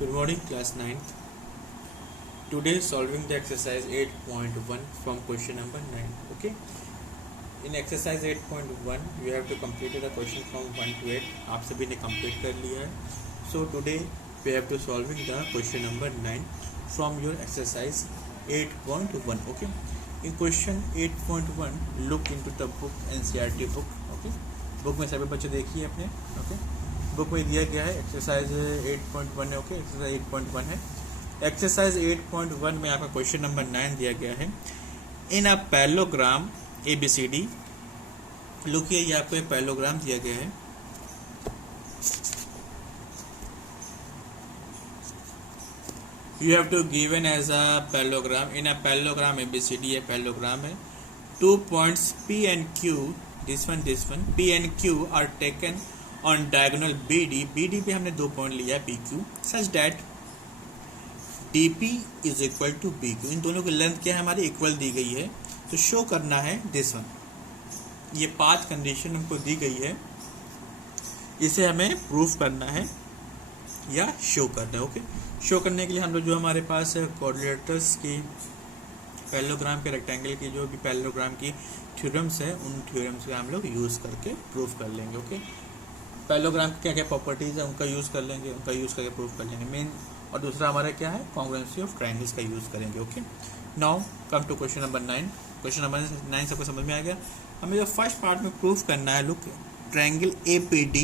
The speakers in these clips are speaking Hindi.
Good morning, class 9th. Today solving the exercise 8.1 from question number 9. Okay. In exercise 8.1 you have to complete the question from 1 to 8. आप सभी ने complete कर लिया है. So today we have to solving the question number 9 from your exercise 8.1. Okay. In question 8.1 look into the book NCERT book. Okay. Book में सभी बच्चे देखिए अपने. ओके बुक में दिया गया है एक्सरसाइज 8.1 है. ओके एक्सरसाइज 8.1 है. एक्सरसाइज 8.1 में आपका क्वेश्चन नंबर 9 दिया गया है. इन अ पैलोग्राम ABCD लुकिए ये आपको एक पैलोग्राम दिया गया है. You have to given as a parallelogram. In a parallelogram ABCD ये पैलोग्राम है. 2 points P and Q, this one P and Q are taken on diagonal BD पे हमने 2 पॉइंट लिया है PQ such that DP is equal to BQ. इन दोनों की लेंथ क्या है हमारी इक्वल दी गई है. तो शो करना है दिस वन. ये पांच कंडीशन हमको दी गई है, इसे हमें प्रूफ करना है या शो करना है. ओके शो करने के लिए हम लोग जो हमारे पास कोऑर्डिनेटर्स की पैलोग्राम के रेक्टेंगल की जो भी पैलोग्राम की थ्योरम्स है उन थ्योरम्स का हम लोग यूज़ करके प्रूफ कर लेंगे. ओके पैलोग्राम की क्या क्या प्रॉपर्टीज़ है उनका यूज़ कर लेंगे, उनका यूज़ करके प्रूफ कर लेंगे. मेन और दूसरा हमारा क्या है कॉन्ग्रुएंसी ऑफ ट्रायंगल्स का यूज़ करेंगे. Okay now come to question number 9. Question number 9 सबको समझ में आ गया. हमें जो फर्स्ट पार्ट में प्रूफ करना है look triangle APD.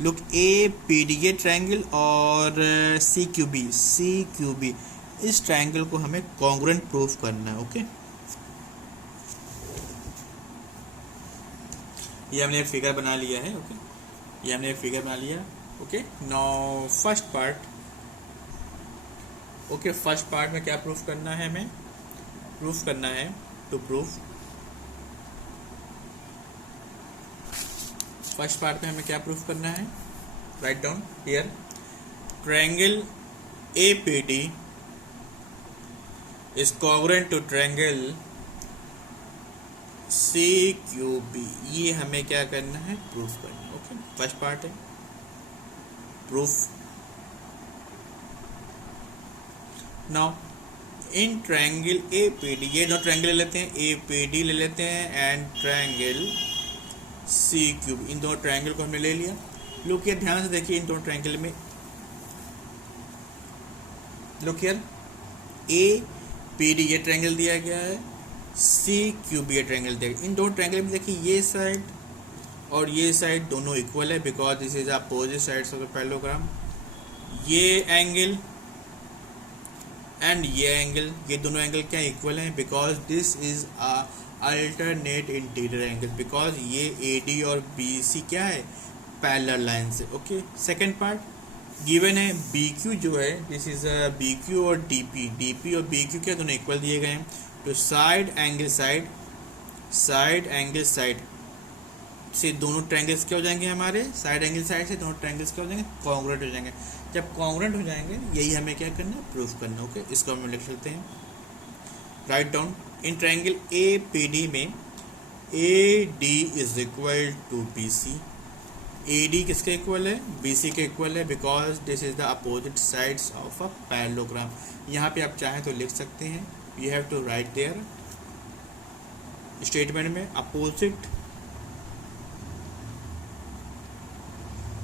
Look APD ये ट्रायंगल और CQB इस ट्रायंगल को हमें कॉन्ग्रुएंट प्रूफ करना है. ओके ये हमने एक फिगर बना लिया है. ओके ये हमने एक फिगर बना लिया. Okay now first part. Okay first part में क्या प्रूफ करना है हमें प्रूफ करना है टू प्रूफ. फर्स्ट पार्ट में हमें क्या प्रूफ करना है right down here. Triangle APD is congruent to triangle CQB. ये हमें क्या करना है प्रूफ करना है. ओके फर्स्ट पार्ट है proof. Now in triangle APD ये दो ट्रायंगल ले लेते हैं APD ले लेते हैं एंड ट्रायंगल CQB. इन दोनों ट्रायंगल को हमने ले लिया. लुक हियर ध्यान से देखिए इन दोनों ट्रायंगल में लुक हियर APD ये ट्रायंगल दिया गया है, CQB ये ट्रायंगल दिया गया. इन दोनों ट्रायंगल में देखिए ये साइड और ये साइड दोनों इक्वल है because this is opposite sides of the parallelogram. ये एंगल एंड ये एंगल ये दोनों एंगल क्या इक्वल हैं because this is a alternate interior angle because ये AD और BC क्या है पैरेलल लाइन से. ओके सेकंड पार्ट गिवन है BQ जो है दिस इज BQ और DP और BQ क्या दोनों इक्वल दिए गए हैं. तो साइड एंगल साइड से दोनों ट्रायंगल्स क्या हो जाएंगे हमारे साइड एंगल साइड से दोनों ट्रायंगल्स क्या हो जाएंगे कॉन्ग्रुएंट हो जाएंगे. जब कॉन्ग्रुएंट हो जाएंगे यही हमें क्या करना है प्रूफ करना है. ओके इसको हम लिख लेते हैं right down. In triangle APD में AD is equal to BC. AD किसके इक्वल है BC के इक्वल है because this is the opposite sides of a parallelogram. यहाँ पे आप चाहें तो लिख सकते हैं you have to write their statement में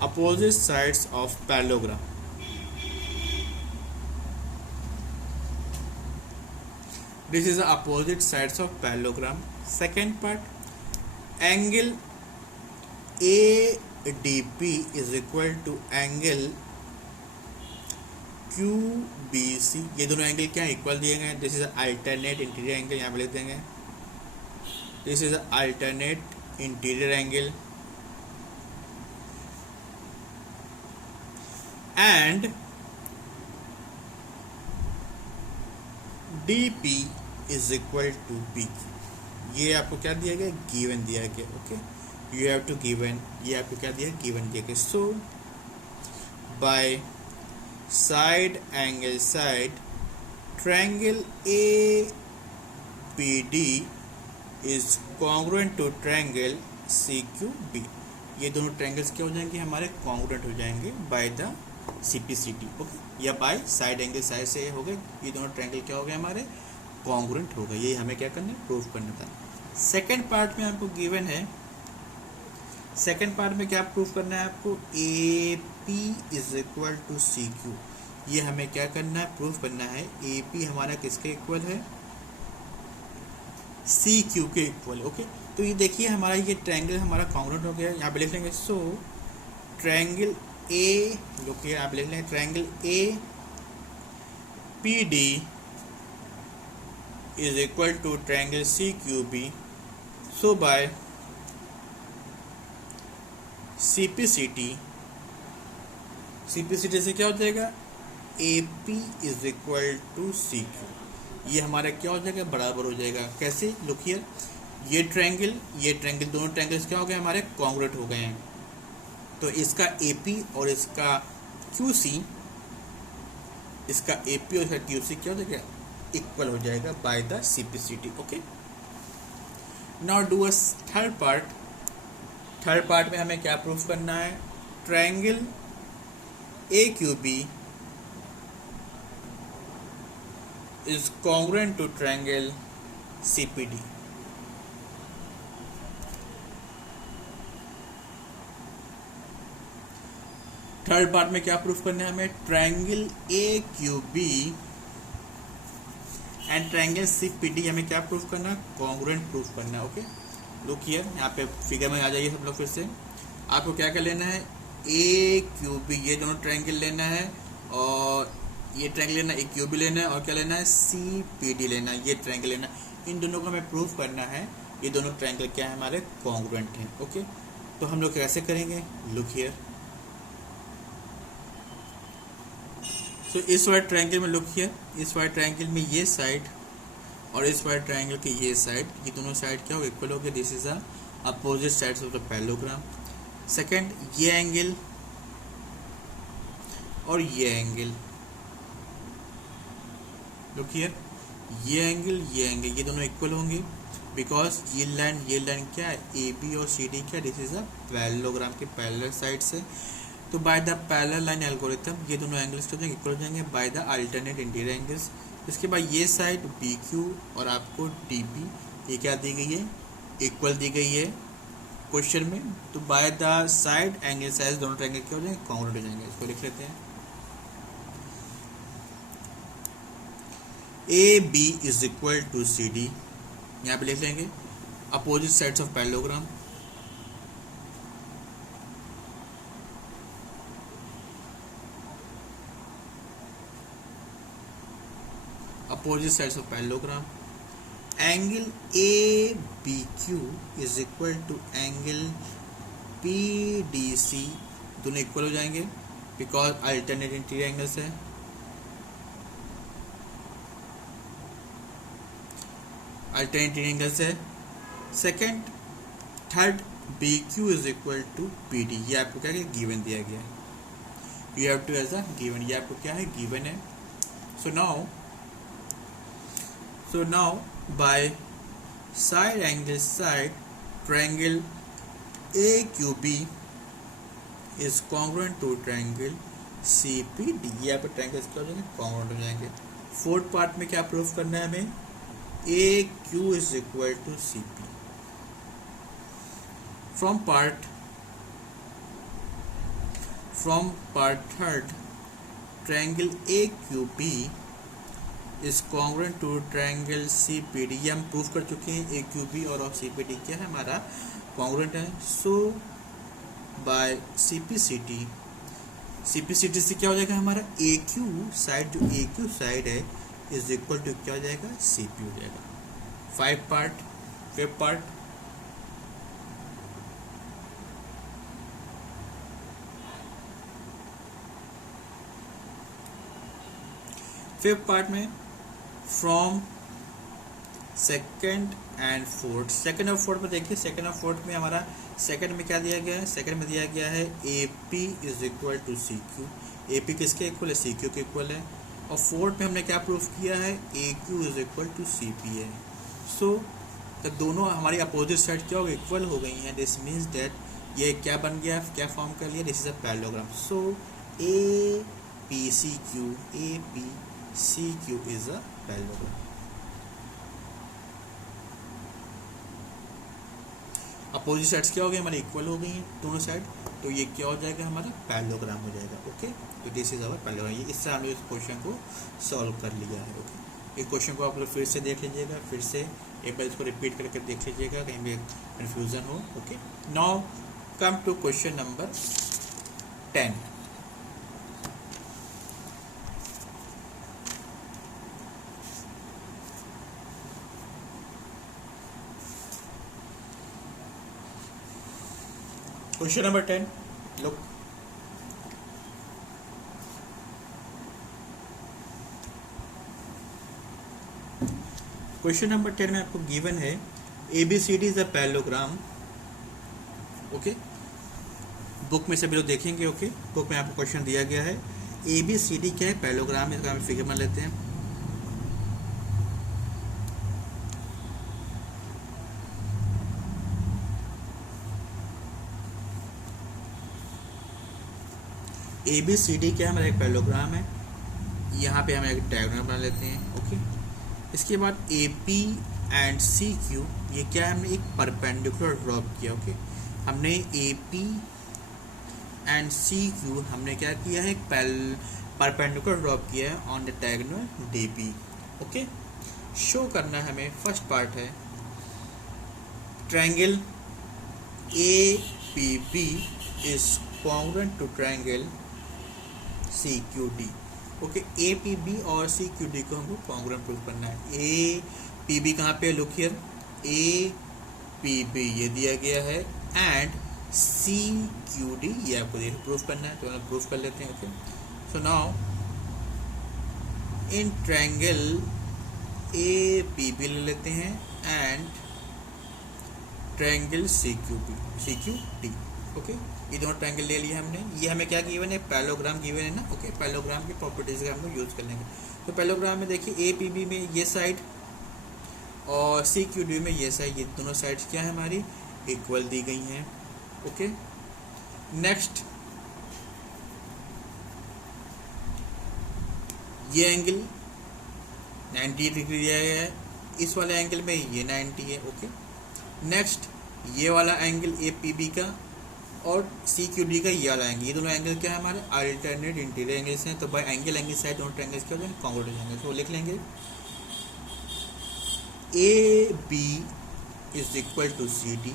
opposite sides of parallelogram. This is the opposite sides of parallelogram. Second part angle ADP is equal to angle QBC. ये दोनों एंगल क्या इक्वल दिए गए हैं. This is alternate interior angle यहाँ पे लिख देंगे. This is alternate interior angle and DP is equal to BQ. ये आपको क्या दिया गया गिवन दिया गया. Okay you have to given ये आपको क्या दिया गिवन दिया गया. So by side angle side triangle APD is congruent to triangle CQB. ये दोनों ट्रायंगल्स क्या हो जाएंगे हमारे कॉन्ग्रुएंट हो जाएंगे बाय द CPCT, ओके, या बाय साइड एंगल साइड से हो गए, ये दोनों ट्रायंगल क्या हो गए हमारे कॉन्ग्रुएंट हो गए। ये हमें क्या करना है, प्रूव करना था। सेकंड पार्ट में आपको गिवन है, सेकंड पार्ट में क्या प्रूव करना है आपको, AP is equal to CQ। ये हमें क्या करना है, प्रूव करना है AP हमारा किसके इक्वल है, CQ के इक्वल, ओके। तो ये देखिए हमारा ये ट्रायंगल हमारा कॉन्ग्रुएंट हो गया, यहाँ पे लिख लेंगे। सो ट्रायंगल A, जो कि आप लिख लेंगे triangle APD is equal to triangle CQB। So by CPCT से क्या हो जाएगा, AP is equal to CQ। ये हमारा क्या हो जाएगा, बराबर हो जाएगा। कैसे, लुक हियर, ये ट्रायंगल दोनों ट्रायंगल्स क्या हो गए हमारे कॉन्ग्रुएंट हो गए हैं। तो इसका AP और इसका QC, इसका AP और इसका QC क्या हो जाएगा, इक्वल हो जाएगा by the CPCT, okay. Now do a third part. Third part में हमें क्या प्रूफ करना है, triangle AQB is congruent to triangle CPD। Third part में क्या प्रूफ करना है हमें, triangle AQB and triangle CPD हमें क्या प्रूफ करना है, कॉन्ग्रुएंट प्रूफ करना है, ओके। लुक हियर, यहाँ पे फिगर में आ जाइए सब लोग फिर से। आपको क्या क्या लेना है, AQB, ये दोनों ट्रायंगल लेना है, और ये ट्रायंगल लेना है, AQB लेना है, और क्या लेना है, CPD लेना है, ये ट्रायंगल लेना है। इन दोनों को हमें प्रूफ करना है ये दोनों ट्रायंगल क्या है हमारे कॉन्ग्रुएंट हैं, ओके। तो हम लोग कैसे करेंगे, लुक हियर। सो इस वाले ट्रायंगल में लुक हियर, इस वाले ट्रायंगल में ये साइड और इस वाले ट्रायंगल की ये साइड, ये दोनों साइड क्या हो, इक्वल हो गया। This is a opposite sides of the parallelogram. Second, ये एंगल और ये एंगल, लुक हियर, ये एंगल ये दोनों इक्वल होंगे, बिकॉज ये लाइन क्या है, AB और CD क्या, दिस इज अ पैरेललोग्राम के पैरेलल साइड से। तो by the parallel line algorithm ये दोनों एंगल्स क्या हो जाएंगे, इक्वल हो जाएंगे by the alternate interior angles. इसके बाद ये साइड BQ और आपको DB ये क्या दी गई है, इक्वल दी गई है क्वेश्चन में। तो by the side angle size दोनों ट्रायंगल क्या हो जाएंगे, कॉन्ग्रुएंट हो जाएंगे। इसको लिख लेते हैं, AB is equal to CD, यहाँ पे लिख लेंगे opposite sides of parallelogram. Opposite sides of parallelogram. Angle ABQ is equal to angle PDC, दोनों इक्वल हो जाएंगे बिकॉज अल्टरनेट इंटीरियर एंगल्स है। अल्टरनेट इंटीरियर एंगल्स है। Second, third, BQ is equal to PD, ये आपको क्या गिवन दिया गया है, you have to as a given, ये आपको क्या है, गिवन है। So now by side angle side triangle AQB is congruent to triangle CPD, ये यहाँ पे ट्रायंगल्स क्या हो जाएंगे, कॉन्ग्रुएंट हो जाएंगे। फोर्थ पार्ट में क्या प्रूफ करना है हमें, AQ is equal to CP। From part third, triangle AQB is congruent to triangle CPD, ये हम प्रूव कर चुके हैं, AQB और CPD क्या है हमारा कॉन्ग्रुएंट है। सो बाय CPCT से क्या हो जाएगा हमारा, AQ साइड, जो AQ साइड है इज इक्वल टू क्या हो जाएगा, CP हो जाएगा। फिफ्थ पार्ट में from second and fourth, second और फोर्थ में देखिए, सेकंड और फोर्थ में हमारा सेकंड में क्या दिया गया है, सेकंड में दिया गया है AP is equal to CQ। AP किसके इक्वल है, CQ के इक्वल है। और फोर्थ में हमने क्या प्रूफ किया है, AQ is equal to CP है। सो तो दोनों हमारी अपोजिट साइड क्या हो गई, इक्वल हो गई हैं। दिस मीन्स दैट ये क्या बन गया, क्या फॉर्म कर लिया, this is a parallelogram. So A P C Q is a parallelogram. Opposite sides क्या हो गई हमारी, इक्वल हो गई हैं दोनों साइड, तो ये क्या हो जाएगा हमारा पैरेललोग्राम हो जाएगा। ओके, तो दिस इज आवर पैरेललोग्राम। ये इससे हमने इस क्वेश्चन को सॉल्व कर लिया है। ओके, इस क्वेश्चन को आप लोग फिर से देख लीजिएगा, फिर से एक बार इसको रिपीट करके देख लीजिएगा, कहीं भी कन्फ्यूजन हो। Okay, now come to question number 10। Question number 10, look, question number 10 में आपको गिवन है ABCD is a parallelogram. Okay, book में सभी लोग देखेंगे। ओके, बुक में आपको क्वेश्चन दिया गया है ABCD क्या है, पैरेललोग्राम है। इसका हम फिगर मान लेते हैं। ABCD क्या है, हमारा एक पैरेललोग्राम है। यहाँ पे हम एक डायग्राम बना लेते हैं। ओके, इसके बाद AP एंड CQ ये क्या है, हमने एक परपेंडिकुलर ड्रॉप किया। ओके, हमने AP एंड CQ हमने क्या किया है, एक परपेंडिकुलर ड्रॉप किया है on the diagonal DP। Okay, show करना है हमें, फर्स्ट पार्ट है triangle APB is congruent to triangle CQD। Okay, APB और CQD को हमको कॉन्ग्रुएंट प्रूफ करना है। APB कहाँ पे, लुक हियर, APB ये दिया गया है एंड CQD ये आपको प्रूफ करना है, तो हम प्रूफ कर लेते हैं। Okay, so now in triangle APB ले लेते हैं एंड ट्रायंगल CQD। ओके, ये दोनों ट्रायंगल ले लिए हमने। ये हमें क्या गिवन है, पैरेललोग्राम गिवन है ना। ओके, पैरेललोग्राम की प्रॉपर्टीज का हम लोग यूज कर लेंगे। तो पैरेललोग्राम में देखिए APB में ये साइड और CQD में ये साइड, ये दोनों साइड्स क्या है हमारी, इक्वल दी गई हैं। ओके, नेक्स्ट ये एंगल 90 डिग्री दिया गया है, इस वाले एंगल में ये 90 है। ओके, नेक्स्ट ये वाला एंगल APB का और CQD का ये वाला एंगल, ये दोनों एंगल क्या है हमारे, अल्टरनेट इंटीरियर एंगल्स हैं। तो बाय एंगल साइड दोनों ट्रायंगल्स क्या हो जाएंगे, कॉन्ग्रुएंट हो जाएंगे। तो लिख लेंगे AB is equal to CD.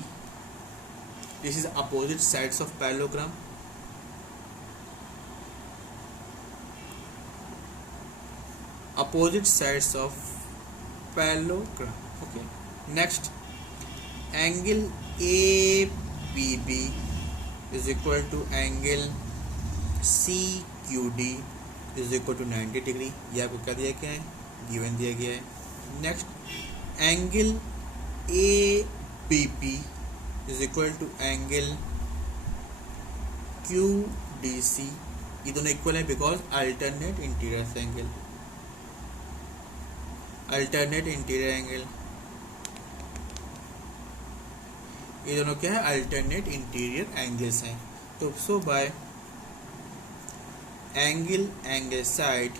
This is opposite sides of parallelogram. Opposite sides of parallelogram. Okay. Next, angle APB is equal to angle CQD is equal to 90 degree. ये आपको क्या दिया गया है, गिवन दिया गया है। Next, angle APP is equal to angle QDC, ये दोनों इक्वल है because alternate interior angle, alternate interior angle, ये दोनों क्या है, अल्टरनेट इंटीरियर एंगल्स हैं। तो so by angle side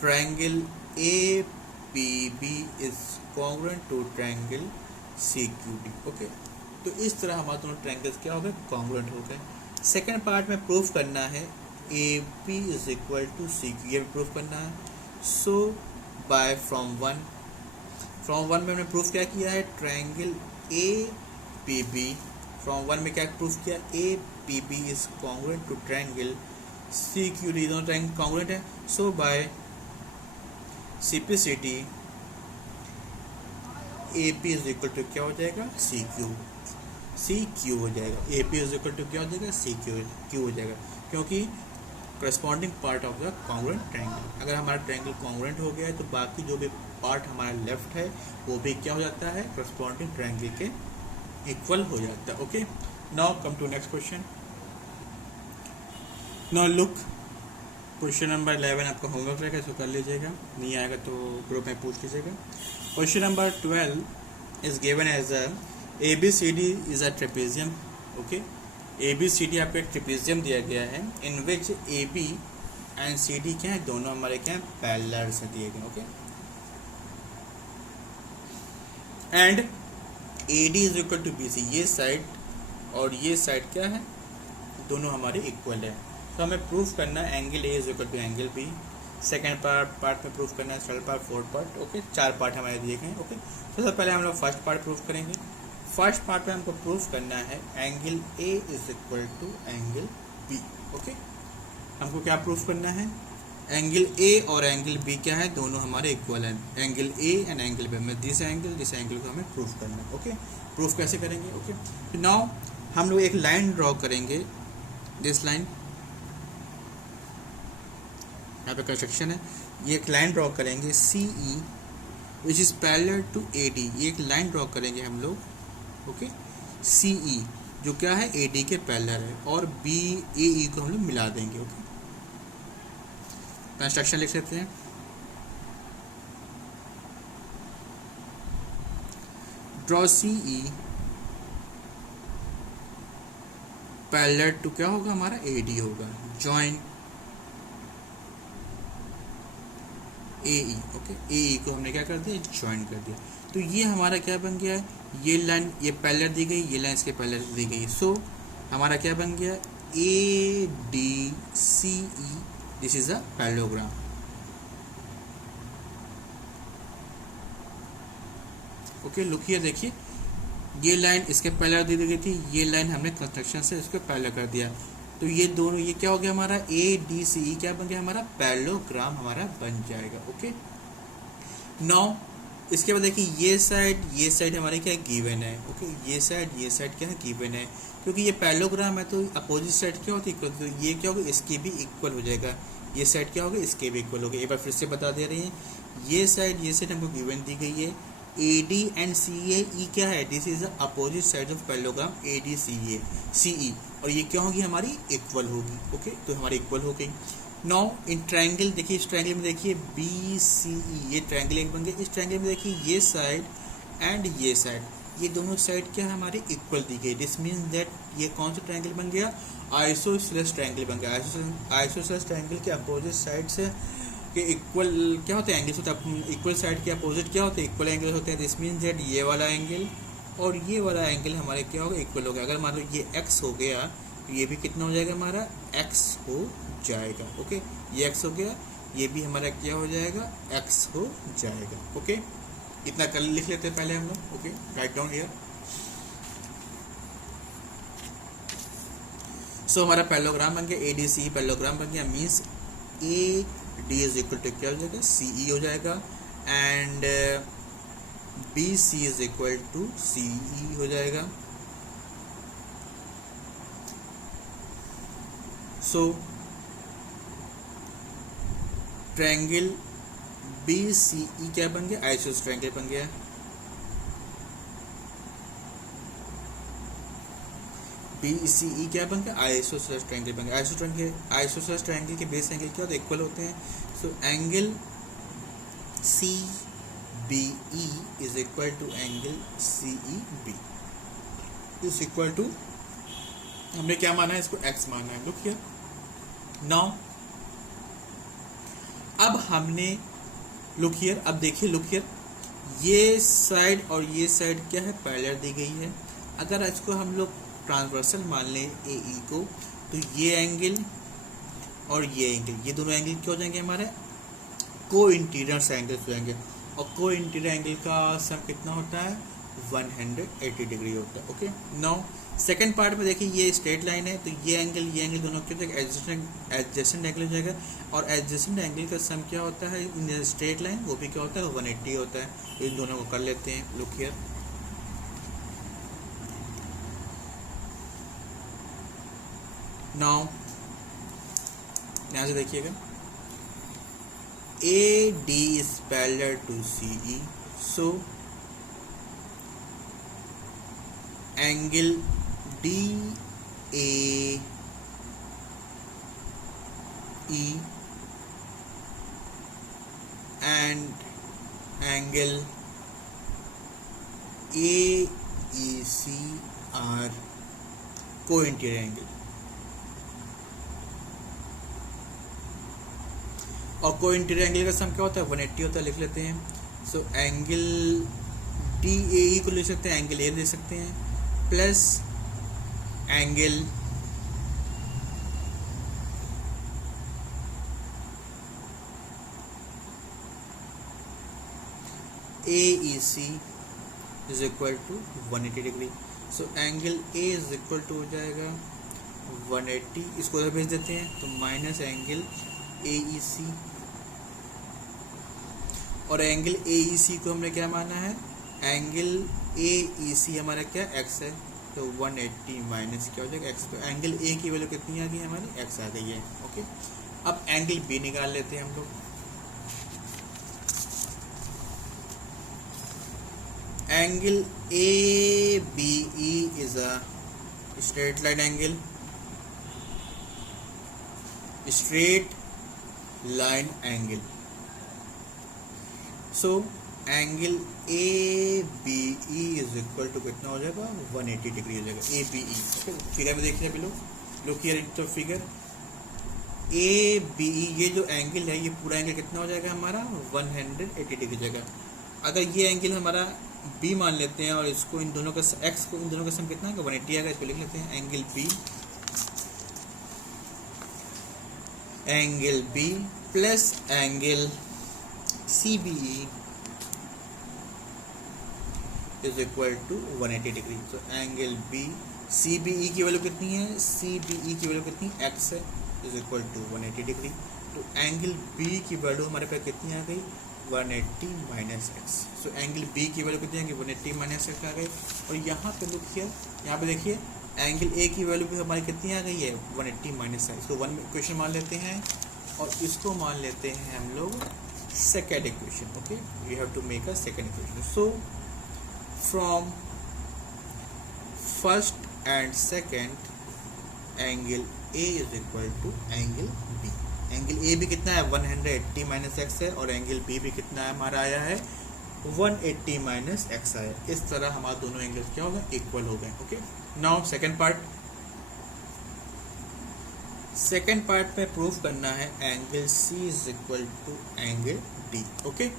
triangle APB is congruent to triangle CQD। Okay, तो इस तरह हमारे दोनों ट्रायंगल्स क्या हो गए, कॉन्ग्रुएंट हो गए। सेकेंड पार्ट में प्रूफ करना है AP is equal to CQ, ये भी प्रूफ करना है। सो बाय फ्रॉम वन में हमने प्रूफ क्या किया है, ट्रायंगल APB फ्रॉम वन में क्या प्रूफ किया, APB is congruent to triangle CQD, दोनों ट्रायंगल कॉन्ग्रुएंट है। So by simplicity AP is equal to क्या हो जाएगा, CQ हो जाएगा। AP इज इक्वल टू क्या हो जाएगा, CQ हो जाएगा, क्योंकि corresponding part of the congruent triangle. अगर हमारा ट्रायंगल कॉन्ग्रुएंट हो गया है तो बाकी जो भी पार्ट हमारा लेफ्ट है वो भी क्या हो जाता है, करस्पॉन्डिंग ट्रायंगल के इक्वल हो जाता है। Okay, now come to next question. Now look, question number 11 आपका होमवर्क रहेगा, इसको कर लीजिएगा, नहीं आएगा तो ग्रुप में पूछ लीजिएगा। Question number 12 is given as a ABCD is a trapezium. Okay, A B C D आपको एक ट्रिपेजियम दिया गया है in which A B and C D क्या है, दोनों हमारे क्या है, पैरेलल से दिए गए। Okay, and A D is equal to B C, ये साइड और ये साइड क्या है, दोनों हमारे इक्वल है। तो हमें प्रूफ करना है angle A is equal to angle B. Second part में प्रूफ करना है, third part, fourth part. Okay, 4 part हमारे दिए गए। ओके, तो सबसे पहले हम लोग फर्स्ट पार्ट प्रूफ करेंगे। फर्स्ट पार्ट में हमको प्रूफ करना है angle A is equal to angle B. Okay, हमको क्या प्रूफ करना है, एंगल ए और एंगल बी क्या है, दोनों हमारे इक्वल हैं। Angle A and angle B में दिस एंगल को हमें प्रूफ करना है। ओके, प्रूफ कैसे करेंगे। ओके, नाउ हम लोग एक लाइन ड्रॉ करेंगे, दिस लाइन, यहाँ पे कंस्ट्रक्शन है, ये एक लाइन ड्रॉ करेंगे C E which is parallel to A D, ये एक लाइन ड्रॉ करेंगे हम लोग। ओके, सी ई जो क्या है ए डी के पैरेलल है, और बी ए ई को हम लोग मिला देंगे। ओके, कंस्ट्रक्शन लिख सकते हैं, draw C E parallel to क्या होगा हमारा, ए डी होगा, join A E. Okay, A E को हमने क्या कर दिया, ज्वाइन कर दिया। तो ये हमारा क्या बन गया है, ये लाइन ये पैरेलल दी गई, ये लाइन इसके पैरेलल दी गई। सो हमारा क्या बन गया, A D C E, this is a parallelogram. Okay, look here, देखिए ये लाइन इसके पैरेलल दी गई थी, ये लाइन हमने कंस्ट्रक्शन से इसको पैरेलल कर दिया। तो ये दोनों, ये क्या हो गया हमारा, ए डी सी ई क्या बन गया हमारा, पैरेललोग्राम हमारा बन जाएगा। ओके, नाउ इसके बाद देखिए ये साइड हमारी क्या गिवन है। ओके, ये साइड क्या है, गिवन है, क्योंकि ये पैरेललोग्राम है तो अपोजिट साइड क्या होती है, इक्वल। तो ये क्या होगा, इसकी भी इक्वल हो जाएगा, ये साइड क्या होगा, इसके भी इक्वल होगा। एक बार फिर से बता दे रहे हैं, ये साइड हमको गिवन दी गई है, A D and C E क्या है, this is the opposite side of parallelogram A D C E, और ये क्या होगी, हमारी इक्वल होगी। ओके, तो हमारी इक्वल हो गई। नाउ इन ट्रायंगल देखिए, इस ट्रायंगल में देखिए बी सी ई, ये ट्रायंगल एक बन गया। इस ट्रायंगल में देखिए ये साइड एंड ये साइड, ये दोनों साइड क्या है, हमारी इक्वल दी गई। दिस मीन्स दैट ये कौन सा ट्रायंगल बन गया, आइसोसेलेस ट्रायंगल बन गया। आइसोसेलेस ट्रायंगल के अपोजिट साइड से के इक्वल क्या होते हैं, एंगल्स होता है, इक्वल साइड के अपोजिट क्या होते हैं, इक्वल एंगल होते हैं। दिस मीन्स दैट ये वाला एंगल और ये वाला एंगल हमारे क्या होगा, इक्वल हो गया। अगर मान लो ये x हो गया तो ये भी कितना हो जाएगा, हमारा x हो जाएगा। ओके, ये x हो गया, ये भी हमारा क्या हो जाएगा, x हो जाएगा। ओके, इतना कर लिख लेते हैं पहले हम लोग। Okay, right down here. So हमारा पैरेललोग्राम बन गया, ए डी सी पैरेललोग्राम बन गया, means A D is equal to क्या हो जाएगा, सी ई हो जाएगा, and B C is equal to C E हो जाएगा। सो ट्रायंगल बी सी ई क्या बन गया, आइसोसेलेस ट्रायंगल बन गया। बी सी ई क्या बन गया, आइसोसेलेस ट्रायंगल बन गया। आइसोसेलेस ट्रायंगल के बेस एंगल क्या होते हैं, इक्वल होते हैं। So angle C B E is equal to angle C E B is equal to, हमने क्या माना है, इसको x माना है। लुक हियर, नाउ अब हमने लुक हियर, अब देखिए लुक हियर, ये साइड और ये साइड क्या है, पैरेलल दी गई है। अगर इसको हम लोग ट्रांसवर्सल मान लें ए ई को, तो ये एंगल और ये एंगल, ये दोनों एंगल क्या हो जाएंगे, हमारे को इंटीरियर एंगल हो जाएंगे। और को इंटीरियर एंगल का सम कितना होता है, 180 डिग्री होता है। ओके, नाउ सेकंड पार्ट में देखिए ये स्ट्रेट लाइन है, तो ये एंगल दोनों क्या होता है, एडजेसेंट एंगल हो जाएगा। और एडजेसेंट एंगल का सम क्या होता है इन स्ट्रेट लाइन, वो भी क्या होता है, 180 होता है। इन दोनों को कर लेते हैं। लुक हियर, नाउ यहाँ से देखिएगा, A D is parallel to C E, so angle D A E and angle A E C are co interior angle. और को इंटीरियर एंगल का सम क्या होता है 180 होता है, लिख लेते हैं। सो एंगल डी ए को लिख सकते हैं, एंगल ए लिख सकते हैं, plus angle AEC is equal to 180 degree. So angle A is equal to हो जाएगा 180, इसको उधर भेज देते हैं तो माइनस एंगल AEC, और एंगल AEC को हमने क्या माना है, एंगल AEC हमारा क्या x है, तो 180 माइनस क्या हो जाएगा x, तो एंगल A की वैल्यू कितनी आ गई हमारी, x आ गई है। ओके, अब एंगल B निकाल लेते हैं हम लोग। Angle ABE is a straight line angle, straight line angle. So angle ABE is equal to कितना हो जाएगा 180 डिग्री हो जाएगा ABE। फिगर में देखिए अभी लोग, look here into figure ABE, ये जो एंगल है ये पूरा एंगल कितना हो जाएगा हमारा 180 डिग्री जाएगा। अगर ये एंगल हमारा B मान लेते हैं और इसको इन दोनों का x को इन दोनों का सम कितना है 180 आएगा, इसको लिख लेते हैं angle B plus angle CBE is equal to 180 degree. तो एंगल B CBE की वैल्यू कितनी है, CBE की वैल्यू कितनी x है, इज इक्वल टू 180 डिग्री। तो एंगल B की वैल्यू हमारे पास कितनी आ गई 180 माइनस एक्स। सो एंगल B की वैल्यू कितनी आ गई 180 माइनस एक्स आ गई। और यहाँ पे देखिए, यहाँ पे देखिए एंगल A की वैल्यू भी हमारी कितनी आ गई है 180 माइनस एक्स। इसको वन इक्वेशन मान लेते हैं और इसको मान लेते हैं हम लोग second equation. Okay, we have to make a second equation. So from first and second angle A is equal to angle B। Angle A भी कितना है 180 माइनस एक्स है और एंगल B भी कितना है हमारा आया है 180 माइनस एक्स आया। इस तरह हमारे दोनों एंगल्स क्या हो गए इक्वल हो गए। Okay, now second part. Second part में प्रूफ करना है angle C is equal to angle D। Okay,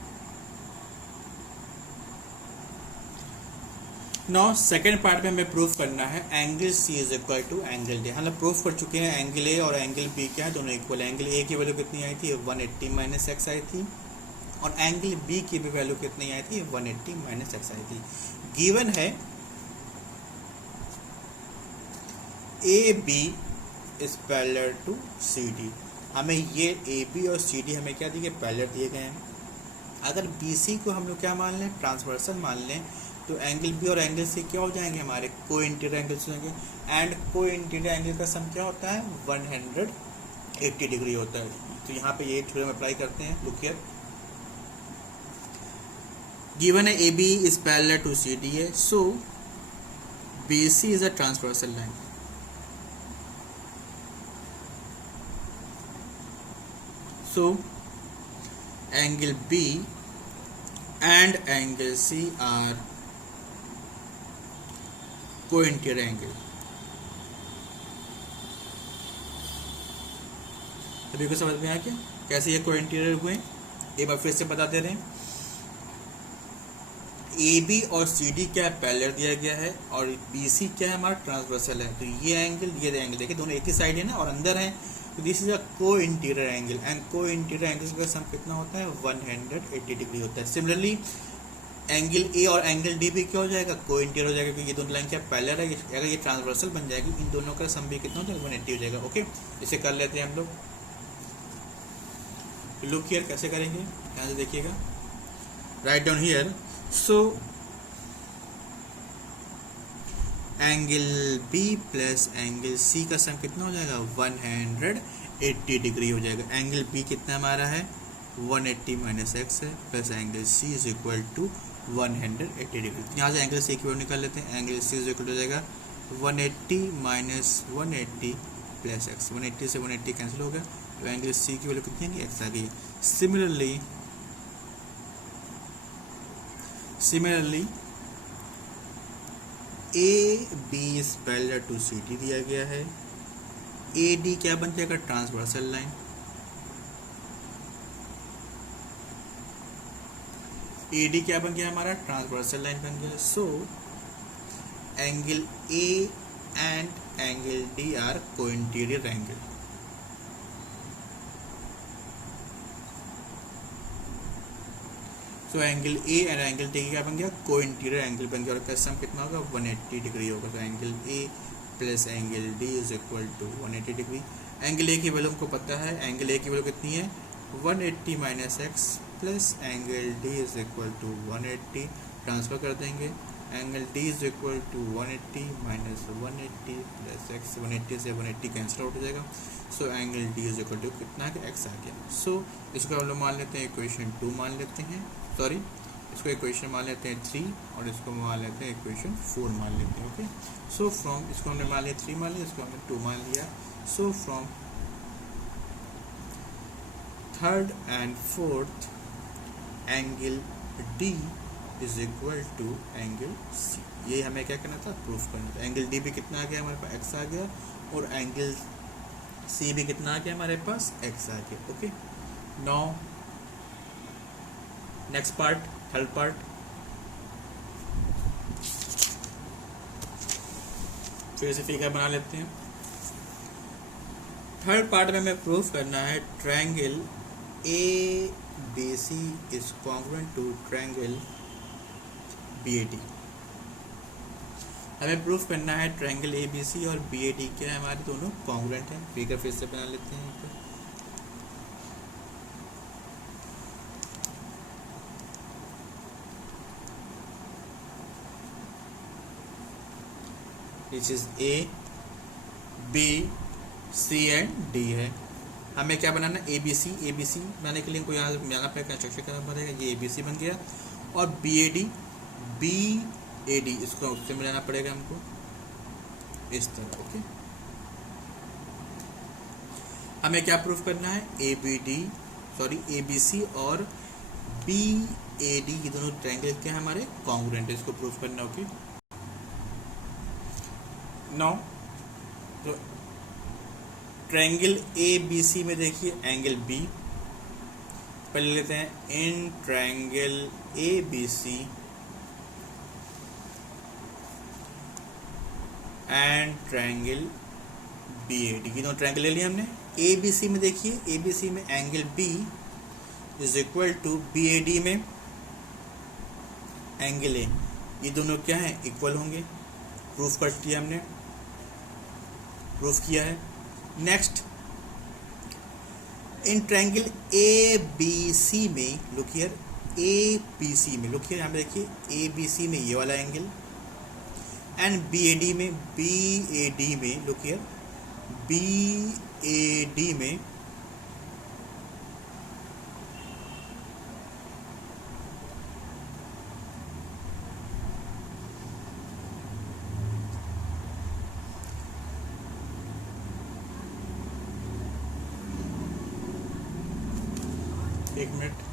now second part में हमें प्रूफ करना है angle C is equal to angle D। हम लोग प्रूफ कर चुके हैं एंगल A और एंगल B क्या है, दोनों इक्वल है। एंगल A की वैल्यू कितनी आई थी 180 माइनस एक्स आई थी और एंगल B की भी वैल्यू कितनी आई थी 180 माइनस एक्स आई थी। गिवन है AB is parallel to CD। हमें ये AB और CD हमें क्या दिए, पैरेलल दिए गए हैं। अगर BC को हम लोग क्या मान लें, ट्रांसवर्सल मान लें, तो एंगल B और एंगल C क्या हो जाएंगे हमारे को इंटीरियर एंगल्स हो जाएंगे। एंड को इंटीरियर एंगल का सम क्या होता है 180 डिग्री होता है। तो यहाँ पे ये थ्योरम अप्लाई करते हैं। लुक हियर, गिवन है AB is parallel to CD है, so BC is a transversal line. So angle B and angle C are co-interior angle। सभी को समझ में आया क्या कैसे ये को-इंटीरियर हुए? एक बार फिर से बता दे रहे हैं। AB और CD क्या पैरेलल दिया गया है और BC क्या है हमारा ट्रांसवर्सल है। तो ये एंगल देखिए दोनों एक ही साइड है ना और अंदर है, तो दिस इज अ को इंटीरियर एंगल एंड को इंटीरियर एंगल का सम कितना होता है 180 डिग्री होता है। सिमिलरली एंगल A और एंगल D भी क्या हो जाएगा को इंटीरियर हो जाएगा, क्योंकि ये दोनों लाइन क्या पैरेलल है। अगर ये ट्रांसवर्सल बन जाएगी इन दोनों का सम भी कितना हो जाएगा 180 हो जाएगा। ओके, इसे कर लेते हैं हम लोग। लुक हियर, कैसे करेंगे यहाँ से देखिएगा, right down here. So angle B plus angle C का सम कितना हो जाएगा 180 डिग्री हो जाएगा। एंगल B कितना हमारा है 180 माइनस एक्स है plus angle C is equal to 180 degree. यहाँ से एंगल C की वैल्यू निकाल लेते हैं। एंगल C इज इक्वल हो जाएगा 180 माइनस 180 प्लस एक्स। 180 से 180 कैंसिल हो गया, तो एंगल C की वैल्यू कितनी है एक्स आ गई। Similarly A B is parallel to C D दिया गया है। ए डी क्या बन जाएगा, ट्रांसवर्सल लाइन। ए डी क्या बन गया हमारा, ट्रांसवर्सल लाइन बन गया। So angle A and angle D are cointerior angle. तो angle A and angle D क्या बन गया, कोइंटीरियर एंगल बन गया। और इसका सम कितना होगा, 180 डिग्री होगा। तो angle A plus angle D is equal to 180 degree. Angle A की वैल्यू हमको पता है, एंगल ए की वैल्यू कितनी है, 180 minus x plus angle D is equal to 180। Transfer कर देंगे, angle D is equal to 180 minus 180 plus x. 180 से 180 कैंसिल आउट हो जाएगा। So angle D is equal to कितना है, एक्स आ गया। सो इसको हम लोग मान लेते हैं इक्वेशन 2 मान लेते हैं, सॉरी इसको इक्वेशन मान लेते हैं 3 और इसको मान लेते हैं इक्वेशन 4 मान लेते हैं। ओके, सो फ्रॉम, इसको हमने मान लिया 3 मान लिया, इसको हमने 2 मान लिया। So from third and fourth angle D is equal to angle C. ये हमें क्या करना था, प्रूफ करना था। एंगल डी भी कितना आ गया हमारे पास, एक्स आ गया। और एंगल सी भी कितना आ गया हमारे पास, एक्स आ गया। Okay, now next part, third part. फिर से फिगर बना लेते हैं। थर्ड पार्ट में हमें प्रूफ करना है triangle A B C is congruent to triangle B A D. हमें प्रूफ करना है ट्रायंगल ए बी सी और बी ए डी क्या है, हमारे दोनों कॉन्ग्रुएंट हैं। फिगर फिर से बना लेते हैं। Which is A, B, C and D है। हमें क्या बनाना है, A B C बनाने के लिए हमको यहाँ पे कंस्ट्रक्शन करना पड़ेगा। ये A B C बन गया। और B A D इसको उससे मिलाना पड़ेगा हमको इस तरह। ओके, हमें क्या प्रूफ करना है, A B C और B A D ये दोनों ट्रायंगल क्या है हमारे, कॉन्ग्रुएंट है। इसको प्रूफ करना। ओके, नाउ तो ट्रायंगल ए बी सी में देखिए एंगल बी, पहले लेते हैं इन triangle A B C and triangle B A D. दोनों ट्रायंगल ले लिया हमने। ए बी सी में देखिए, ए बी सी में angle B is equal to B A D में एंगल ए। ये दोनों क्या है, इक्वल होंगे। प्रूफ कर दिया हमने, प्रूफ किया है। Next, in triangle A B C में, look here, A B C में, लुक हियर, यहाँ पे देखिए ए बी सी में ये वाला angle and B A D में, बी ए डी में, look here, B A D में एक मिनट,